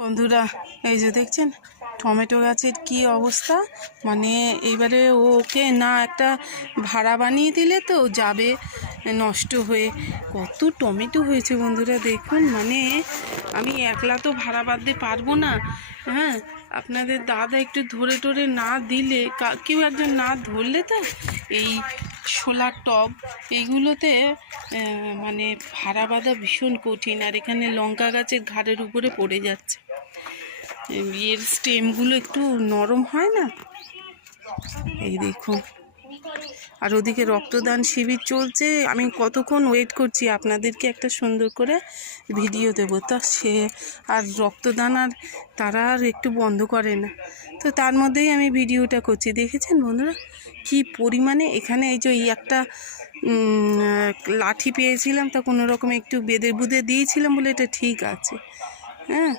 বন্ধুরা, এই যে দেখছেন টমেটো গাছের কি অবস্থা। মানে এবারে ওকে না একটা ভাড়া বানিয়ে দিলে তো যাবে নষ্ট হয়ে। কত টমেটো হয়েছে বন্ধুরা দেখুন। মানে আমি একলা তো ভাড়া বাঁধতে পারবো না। হ্যাঁ, আপনাদের দাদা একটু ধরে টরে না দিলে, কেউ একজন না ধরলে তো এই শোলার টব এইগুলোতে মানে ভাড়া বাঁধা ভীষণ কঠিন। আর এখানে লঙ্কা গাছের ঘাড়ের উপরে পড়ে যাচ্ছে। এর স্টেমগুলো একটু নরম হয় না, এই দেখুন। আর ওদিকে রক্তদান শিবির চলছে, আমি কতক্ষণ ওয়েট করছি আপনাদেরকে একটা সুন্দর করে ভিডিও দেবো। তা সে আর রক্তদান আর তারা আর একটু বন্ধ করে না, তো তার মধ্যেই আমি ভিডিওটা করছি। দেখেছেন বন্ধুরা কি পরিমাণে এখানে। এই যে একটা লাঠি পেয়েছিলাম, তা কোনো রকম একটু বেঁধে বুঁধে দিয়েছিলাম বলে এটা ঠিক আছে। হ্যাঁ,